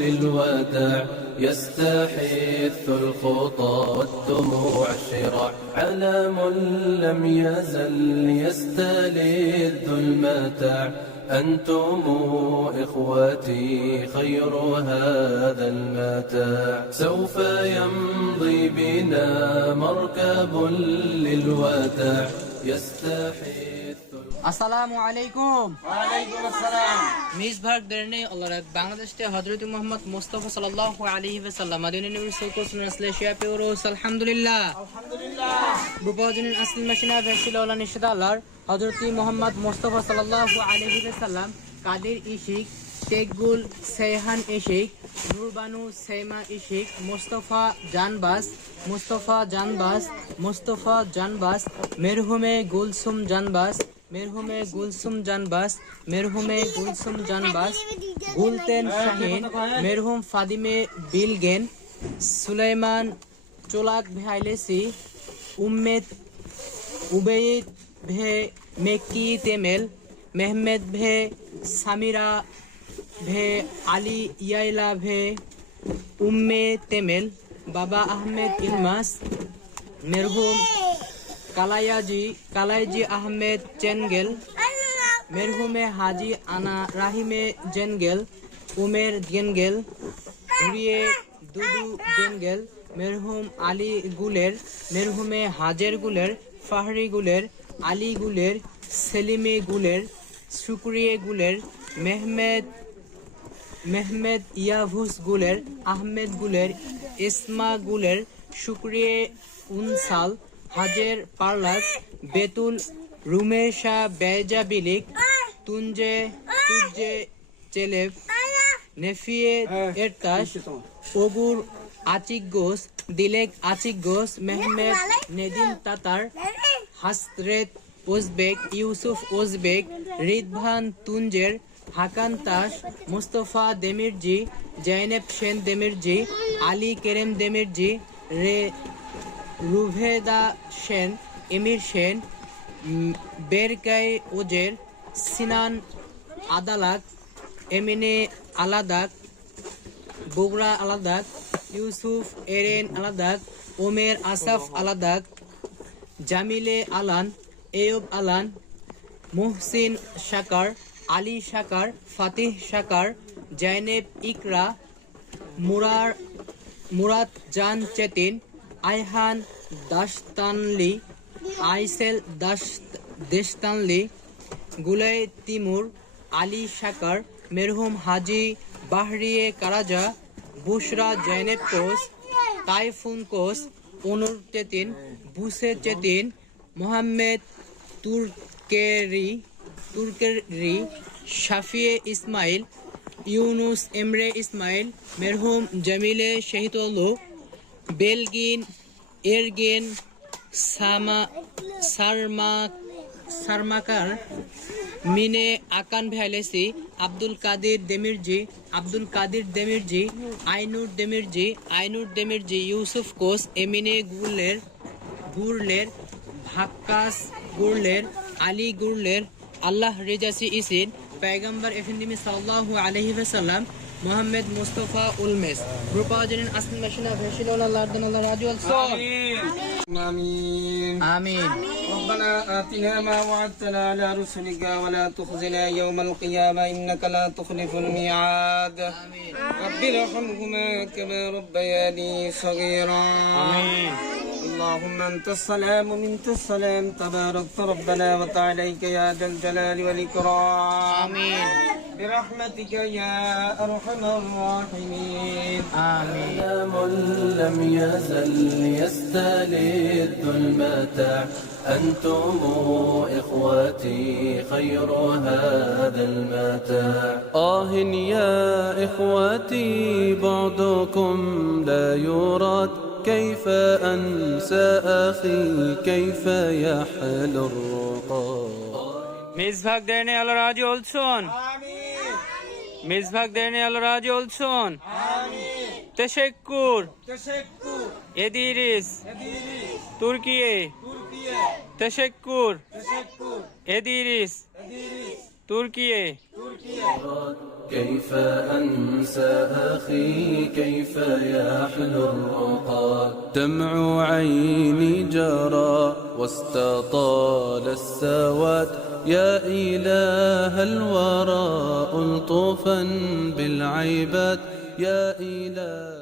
للوداع يستحث الخطى والدموع شراع علام لم يزل يستلذ المتاع أنتم إخوتي خير هذا المتاع سوف يمضي بنا مركب للوداع يستحث আসসালামু আলাইকুম। ওয়ালাইকুম আসসালাম। মিসভাগ দেরনে আল্লাহ বাংলাদেশে হযরত মুহাম্মদ মুস্তাফা সাল্লাল্লাহু আলাইহি ওয়াসাল্লাম মদিনা নবী সাল্লাল্লাহু আলাইহি ওয়াসাল্লাম পেওরস আলহামদুলিল্লাহ আলহামদুলিল্লাহ। বুপাজনের আসল মাশিনা ভেসিলা নিশাদালার হযরত মুহাম্মদ মুস্তাফা সাল্লাল্লাহু আলাইহি ওয়াসাল্লাম কাদের ইশিক তেগুল সেহান ইশিক নূরবানু সেমা ইশিক মুস্তাফা জানবাস মেরহুমে গুলসুম জানবাস গুলতেন শাহিন মেরহুম ফাদিমে বিলগেন সুলাইমান চোলাক ভাইলেসি উবেইদ ভে মেকি তেমেল মেহমেদ ভে সামিরা ভে আলী ইয়াইলা ভে তেমেল বাবা আহমেদ ইলমাস মেরহুম কালাইজি আহমেদ চেনগেল মেরহুমে হাজি আনা রাহিমে জেনগেল উমের গেনগেল উড়িয়ে দুদু জেনগেল মেরহুম আলী গুলের মেরহুমে হাজের গুলের ফাহরি গুলের আলী গুলের সেলিমে গুলের শুক্রিয়ে গুলের মেহমেদ ইয়াভুস গুলের আহমেদ গুলের ইসমা গুলের শুক্রিয়ে উনসাল হাজের পার্লাক বেতুল রুমেশা বেজা বিলিক তুঞ্জে চেলেব নেফিয়ে এরতাস ওগুর আচিক গোস দিলেক আচিক গোস মেহমেদ নেদিন তাতার হাসরেত ওজবেক ইউসুফ ওজবেক রিদভান তুঞ্জের হাকান তাস মুস্তফা দেমিরজি জৈনেব সেন দেমিরজি আলী কেরেম দেমিরজি রুভেদা সেন এমির সেন বেরকাই ওজের সিনান আদালাক এমিনে আলাদাক বগুড়া আলাদাক ইউসুফ এরেন আলাদাক ওমের আসাফ আলাদাক জামিলে আলান এয়ুব আলান মুহসিন শাকার আলী শাকার ফাতিহ শাকার জৈনেব ইকরা মুরাদ জান চেতিন আইহান দাস্তানলি আইসেল দেশতানলি গুলাই তিমুর আলী শাকার মেরহুম হাজি বাহরিয়ে কারাজা বুশরা জৈনেব কোস তাইফুন কোস অনুর চেতিন বুসে চেতিন মোহাম্মদ তুর্কেরি শাফিয়ে ইসমাইল ইউনুস এমরে ইসমাইল মেরহুম জামিলে শহীদুল্লাহ বেলগিন এরগেন সারমাকার মিনে আকান ভ্যালেসি আব্দুল কাদির দেমিরজি আইনুর দেমিরজি ইউসুফ কোস এমিনে গুরলের ভাক্কাস গুরলের আলী গুরলের আল্লাহ রেজাসি ইসিন पैगंबर एफिंदिमी सल्लल्लाहु अलैहि वसल्लम मोहम्मद मुस्तफा उलमेस ग्रुपाजन असल मशीना भेशिलोला लार्दनला राजुल آمين आमीन ربنا آتنا ما وعدتنا على رسلك ولا تخزنا يوم القيامة إنك لا تخلف الميعاد आमीन رب ارحمهما كما ربياني صغيرا आमीन اللهم أنت السلام ومنت السلام تبارك ربنا وتعاليك يا ذا الجلال والإكرام آمين برحمتك يا أرحم الراحمين آمين علام لم يزل يستلذ المتاع أنتم إخوتي خير هذا المتاع يا إخوتي بعدكم لا يراد كيف أنسى أخي كيف يحلو الرقاد মিসভাগ দেনে আলো রাজি olsun آمين মিসভাগ দেনে আলো রাজি olsun آمين teşekkür تشكر ederiz إدريس Türkiye تركيا teşekkür تشكر ederiz إدريس Türkiye تركيا كيف أنسى أخي كيف يحلو الرقاد دمع عيني جرى واستطال السواد يا إله الورى ألطفا بالعباد يا إله